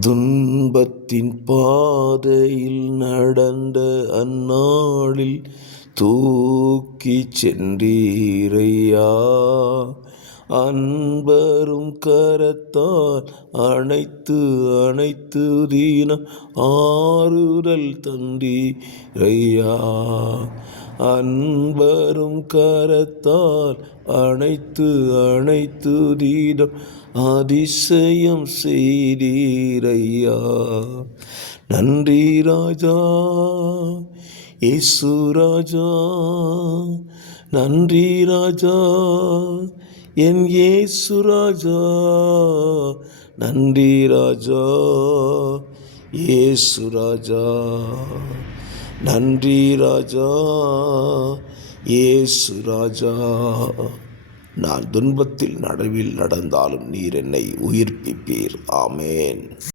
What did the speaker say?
துன்பத்தின் பாதையில் நடந்த அந்நாளில் தூக்கிச் சென்றீரையா. அன்பரும் கரத்தால் அணைத்து அணைத்து தீனம் ஆறுதல் தந்தீரையா. அன்பரும் கரத்தால் அணைத்து அணைத்து தீனம் அதிசயம் செய்தீரையா. நன்றி ராஜா இயேசு ராஜா, நன்றி ராஜா என் இயேசு ராஜா, நன்றி ராஜா இயேசு ராஜா, நன்றி ராஜா இயேசு ராஜா. நான் துன்பத்தில் நடுவில் நடந்தாலும் நீர் என்னை உயிர்ப்பிப்பீர். ஆமேன்.